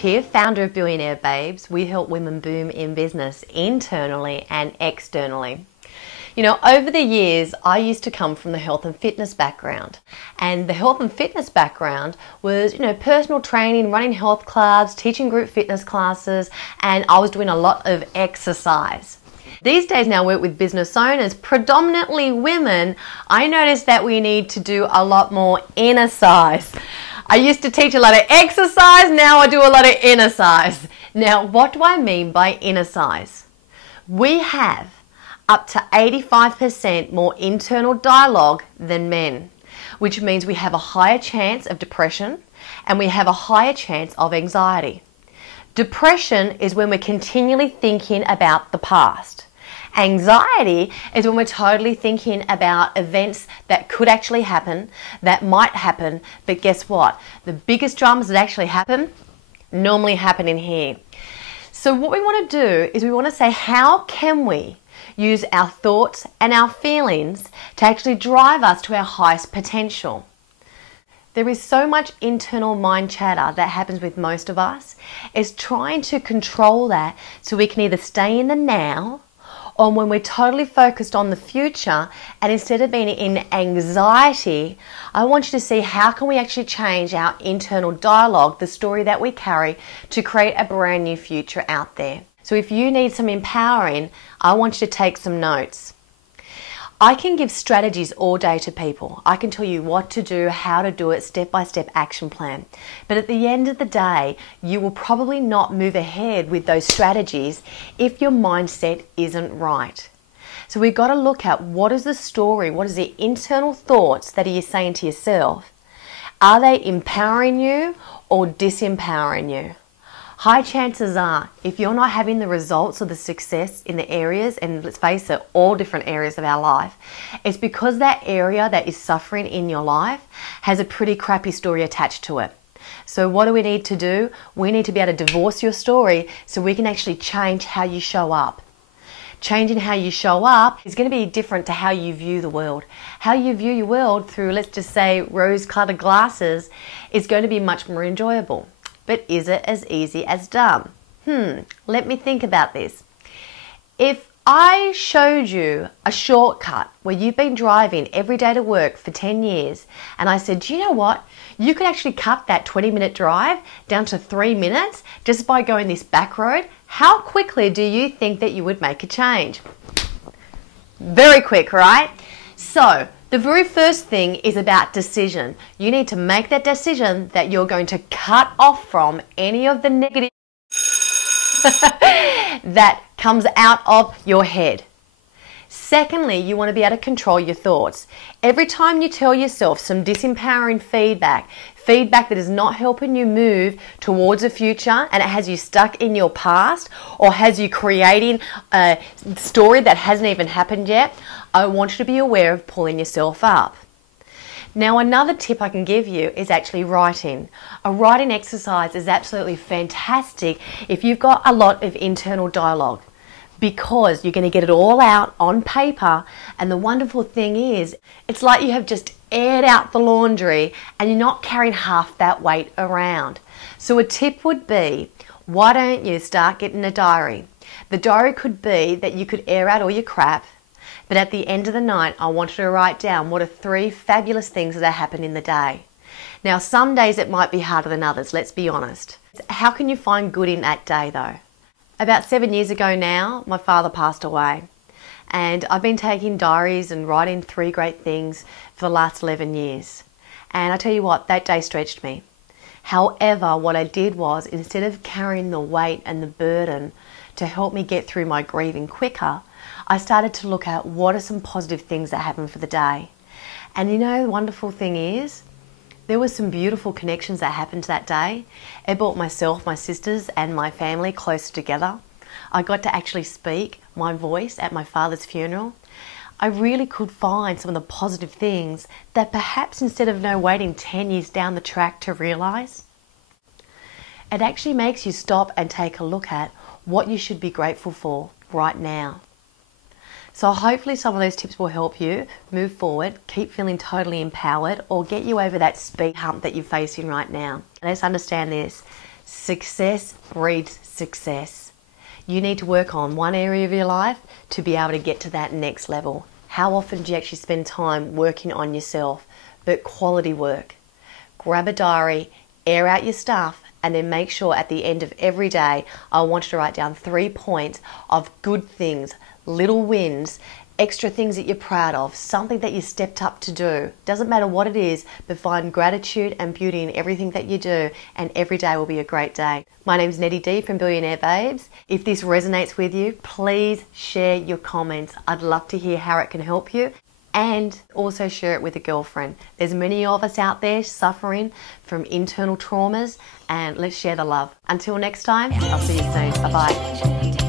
Here, founder of Billionaire Babes. We help women boom in business internally and externally. You know, over the years, I used to come from the health and fitness background. And the health and fitness background was, personal training, running health clubs, teaching group fitness classes, and I was doing a lot of exercise. These days now I work with business owners, predominantly women. I noticed that we need to do a lot more inner size. I used to teach a lot of exercise, now I do a lot of inner size. Now, what do I mean by inner size? We have up to 85% more internal dialogue than men, which means we have a higher chance of depression and we have a higher chance of anxiety. Depression is when we're continually thinking about the past. Anxiety is when we're totally thinking about events that could actually happen, that might happen, but guess what? The biggest dramas that actually happen normally happen in here. So what we want to do is we want to say, how can we use our thoughts and our feelings to actually drive us to our highest potential? There is so much internal mind chatter that happens with most of us. It's trying to control that so we can either stay in the now, or when we're totally focused on the future, and instead of being in anxiety, I want you to see how can we actually change our internal dialogue, the story that we carry, to create a brand new future out there. So if you need some empowering, I want you to take some notes. I can give strategies all day to people. I can tell you what to do, how to do it, step-by-step action plan. But at the end of the day, you will probably not move ahead with those strategies if your mindset isn't right. So we've got to look at what is the story, what is the internal thoughts that you're saying to yourself. Are they empowering you or disempowering you? High chances are, if you're not having the results or the success in the areas, and let's face it, all different areas of our life, it's because that area that is suffering in your life has a pretty crappy story attached to it. So what do we need to do? We need to be able to divorce your story so we can actually change how you show up. Changing how you show up is going to be different to how you view the world. How you view your world through, let's just say, rose-colored glasses is going to be much more enjoyable. But is it as easy as done? Let me think about this. If I showed you a shortcut where you've been driving every day to work for 10 years and I said, do you know what? You could actually cut that 20-minute drive down to 3 minutes just by going this back road. How quickly do you think that you would make a change? Very quick, right? So, the very first thing is about decision. You need to make that decision that you're going to cut off from any of the negative that comes out of your head. Secondly, you want to be able to control your thoughts. Every time you tell yourself some disempowering feedback that is not helping you move towards the future and it has you stuck in your past or has you creating a story that hasn't even happened yet, I want you to be aware of pulling yourself up. Now, another tip I can give you is actually writing. A writing exercise is absolutely fantastic if you've got a lot of internal dialogue, because you're going to get it all out on paper, and the wonderful thing is it's like you have just aired out the laundry and you're not carrying half that weight around. So a tip would be, why don't you start getting a diary? The diary could be that you could air out all your crap, but at the end of the night I want you to write down what are 3 fabulous things that happened in the day. Now, some days it might be harder than others, let's be honest. How can you find good in that day though? About 7 years ago now, my father passed away, and I've been taking diaries and writing 3 great things for the last 11 years. And I tell you what, that day stretched me. However, what I did was, instead of carrying the weight and the burden to help me get through my grieving quicker, I started to look at what are some positive things that happened for the day. And you know, the wonderful thing is, there were some beautiful connections that happened that day. It brought myself, my sisters and my family closer together. I got to actually speak my voice at my father's funeral. I really could find some of the positive things that perhaps instead of waiting 10 years down the track to realise, it actually makes you stop and take a look at what you should be grateful for right now. So hopefully some of those tips will help you move forward, keep feeling totally empowered, or get you over that speed hump that you're facing right now. Let's understand this. Success breeds success. You need to work on one area of your life to be able to get to that next level. How often do you actually spend time working on yourself? But quality work. Grab a diary, air out your stuff, and then make sure at the end of every day, I want you to write down 3 points of good things, little wins, extra things that you're proud of, something that you stepped up to do. Doesn't matter what it is, but find gratitude and beauty in everything that you do, and every day will be a great day. My name's Netty'D from Billionaire Babes. If this resonates with you, please share your comments. I'd love to hear how it can help you. And also share it with a girlfriend. There's many of us out there suffering from internal traumas, and let's share the love. Until next time, I'll see you soon. Bye-bye.